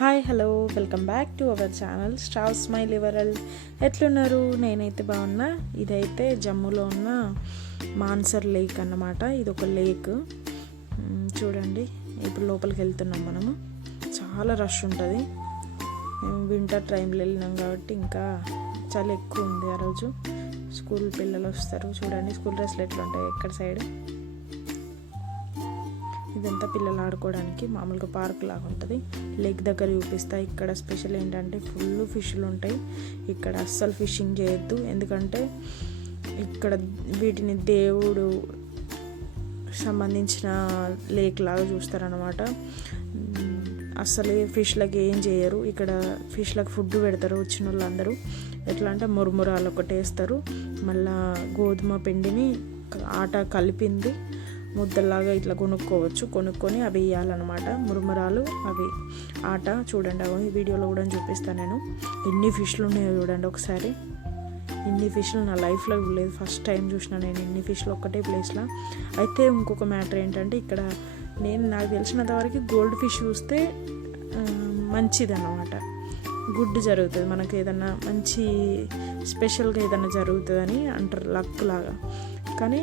Hi hello welcome back to our channel star smile ఎవరల్ ఎట్లున్నారు? నేనైతే బాగున్నా. ఇదైతే జమ్మూలో ఉన్న మాన్సర్ లేక్ అన్నమాట. ఇది ఒక లేక్ చూడండి. ఇప్పుడు లోపలికి వెళ్తున్నాం మనము. చాలా రష్ ఉంటుంది. మేము వింటర్ టైంలో వెళ్ళినాం కాబట్టి ఇంకా చాలా ఎక్కువ ఉంది ఆ రోజు. స్కూల్ పిల్లలు వస్తారు. చూడండి స్కూల్ డ్రెస్లు ఎట్లుంటాయి ఎక్కడ సైడ్? ఇదంతా పిల్లలు ఆడుకోవడానికి మామూలుగా పార్క్ లాగా ఉంటుంది. లేక్ దగ్గర చూపిస్తా. ఇక్కడ స్పెషల్ ఏంటంటే ఫుల్ ఫిష్లు ఉంటాయి. ఇక్కడ అస్సలు ఫిషింగ్ చేయొద్దు. ఎందుకంటే ఇక్కడ వీటిని దేవుడు సంబంధించిన లేక్ లాగా చూస్తారనమాట అస్సలు ఫిష్లకి ఏం చేయరు. ఇక్కడ ఫిష్లకు ఫుడ్ పెడతారు వచ్చిన వాళ్ళందరూ ఎట్లా అంటే మురుమురాలు ఒకటి వేస్తారు మళ్ళా గోధుమ పిండిని ఆట కలిపింది. ముద్దలాగా ఇట్లా కొనుక్కోవచ్చు. కొనుక్కొని అవి వేయాలన్నమాట మురుమురాలు అవి. ఆట చూడండి అవి వీడియోలో కూడా చూపిస్తాను నేను. ఎన్ని ఫిష్లు ఉన్నాయో చూడండి ఒకసారి. ఇన్ని ఫిష్లు నా లైఫ్లో లేదు ఫస్ట్ టైం చూసిన నేను ఇన్ని ఫిష్లు ఒక్కటే ప్లేస్లో. అయితే ఇంకొక మ్యాటర్ ఏంటంటే ఇక్కడ నేను నాకు తెలిసినంత వరకు గోల్డ్ ఫిష్ చూస్తే మంచిది అన్నమాట గుడ్ జరుగుతుంది. మనకి ఏదన్నా మంచి స్పెషల్గా ఏదన్నా జరుగుతుందని అంటారు లక్ లాగా. కానీ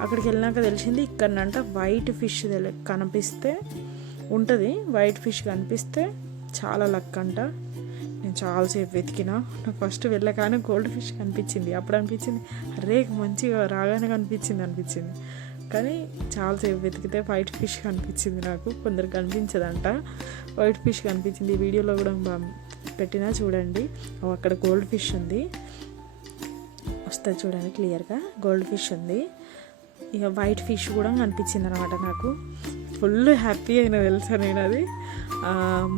అక్కడికి వెళ్ళాక తెలిసింది ఇక్కడనంట వైట్ ఫిష్ తెలి కనిపిస్తే ఉంటుంది. వైట్ ఫిష్ కనిపిస్తే చాలా లక్ అంట. నేను చాలాసేపు వెతికిన. నాకు ఫస్ట్ వెళ్ళగానే గోల్డ్ ఫిష్ కనిపించింది. అప్పుడు అనిపించింది అరే మంచిగా రాగానే కనిపించింది అనిపించింది. కానీ చాలాసేపు వెతికితే వైట్ ఫిష్ కనిపించింది నాకు. కొందరు కనిపించదంట. వైట్ ఫిష్ కనిపించింది. వీడియోలో కూడా పెట్టినా చూడండి. అక్కడ గోల్డ్ ఫిష్ ఉంది. వస్తుంది చూడండి క్లియర్గా. గోల్డ్ ఫిష్ ఉంది. ఇక వైట్ ఫిష్ కూడా కనిపించింది అనమాట నాకు. ఫుల్ హ్యాపీ అయినా తెలుసా నేను అది.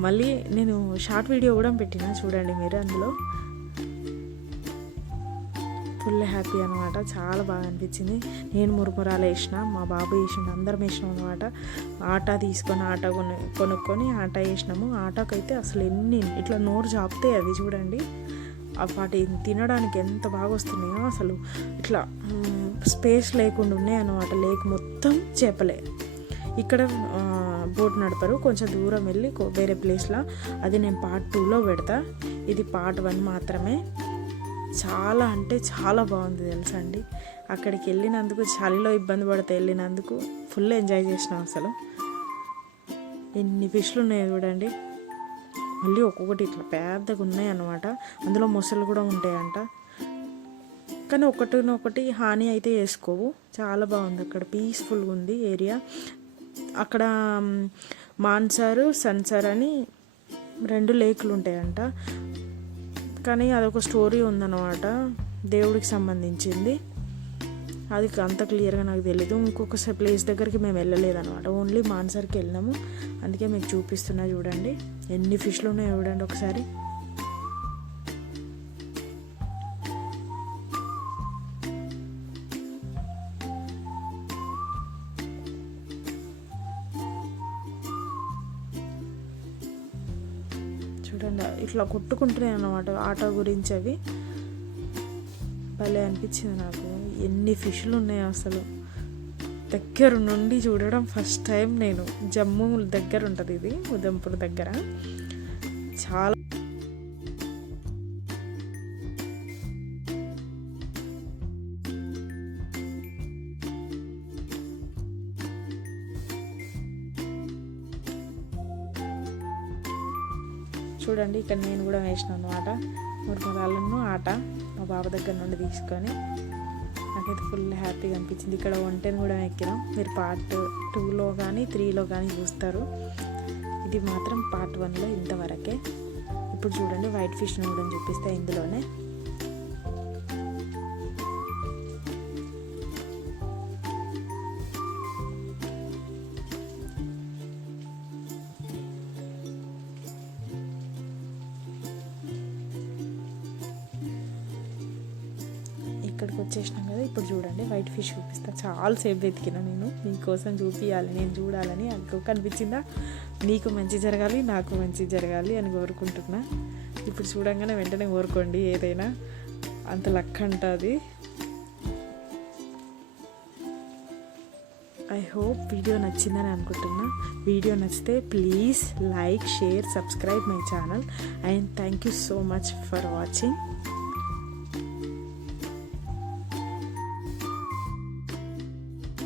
మళ్ళీ నేను షార్ట్ వీడియో కూడా పెట్టిన చూడండి మీరు అందులో. ఫుల్ హ్యాపీ అనమాట చాలా బాగా అనిపించింది. నేను మురుమురాలు వేసిన మా బాబు వేసిన అందరం వేసినాం అనమాట ఆట తీసుకొని ఆట కొను కొనుక్కొని ఆట వేసినాము. ఆటకైతే అసలు ఎన్ని ఇట్లా నోరు చాపుతాయి అవి చూడండి. వాటి తినడానికి ఎంత బాగా వస్తున్నాయో అసలు. ఇట్లా స్పేస్ లేకుండా ఉన్నాయి అన్నమాట. లేక్ మొత్తం చేపలే. ఇక్కడ బోట్ నడపరు. కొంచెం దూరం వెళ్ళి కో- వేరే ప్లేస్లో. అది నేను పార్ట్ టూలో పెడతా. ఇది పార్ట్ వన్ మాత్రమే. చాలా అంటే చాలా బాగుంది తెలుసా అండి. అక్కడికి వెళ్ళినందుకు చలిలో ఇబ్బంది పడితే వెళ్ళినందుకు ఫుల్ ఎంజాయ్ చేసినాం అసలు. ఎన్ని ఫిష్లు ఉన్నాయో చూడండి. మళ్ళీ ఒక్కొక్కటి ఇట్లా పెద్దగా ఉన్నాయి అన్నమాట. అందులో మొసలు కూడా ఉంటాయంట. కానీ ఒకటినొకటి హాని అయితే వేసుకోవు చాలా బాగుంది అక్కడ. పీస్ఫుల్గా ఉంది ఏరియా. అక్కడ మ్, మాన్సారు సన్సార్ అని రెండు లేకులు ఉంటాయంట. కానీ అదొక స్టోరీ ఉందన్నమాట. దేవుడికి సంబంధించింది. అది అంత క్లియర్గా నాకు తెలియదు ఇంకొక ప్లేస్ దగ్గరికి మేము వెళ్ళలేదన్నమాట. ఓన్లీ మాన్సర్కి వెళ్ళినాము. అందుకే మీకు చూపిస్తున్నా చూడండి. ఎన్ని ఫిష్లు ఉన్నాయో చూడండి ఒకసారి. చూడండి ఇట్లా కొట్టుకుంటున్నాయి అన్నమాట ఆటో గురించి అవి. భలే అనిపించింది నాకు. ఎన్ని ఫిష్లు ఉన్నాయి అసలు. దగ్గర నుండి చూడడం ఫస్ట్ టైం నేను. జమ్మూ దగ్గర ఉంటుంది ఇది ఉదంపూర్ దగ్గర. చాలా చూడండి ఇక్కడ నేను కూడా వేసిన అనమాట. మురుమరాలను ఆట మా బాబు దగ్గర నుండి తీసుకొని నాకైతే ఫుల్ హ్యాపీగా అనిపించింది. ఇక్కడ ఒంటెని కూడా ఎక్కినాం. మీరు పార్ట్ టూలో కానీ త్రీలో కానీ చూస్తారు. ఇది మాత్రం పార్ట్ వన్లో ఇంతవరకే. ఇప్పుడు చూడండి వైట్ ఫిష్ని కూడా చూపిస్తే ఇందులోనే ఇక్కడికి వచ్చేసినాం కదా ఇప్పుడు చూడండి వైట్ ఫిష్ చూపిస్తాను చాలా సేపు వెతికిన నేను. మీకోసం చూపించాలి నేను చూడాలని నాకు కనిపించిందా? నీకు మంచి జరగాలి నాకు మంచి జరగాలి అని కోరుకుంటున్నా. ఇప్పుడు చూడంగానే వెంటనే కోరుకోండి ఏదైనా. అంత లక్ అంట అది. ఐ హోప్ వీడియో నచ్చిందని అనుకుంటున్నా. వీడియో నచ్చితే please like share subscribe my channel and thank you so much for watching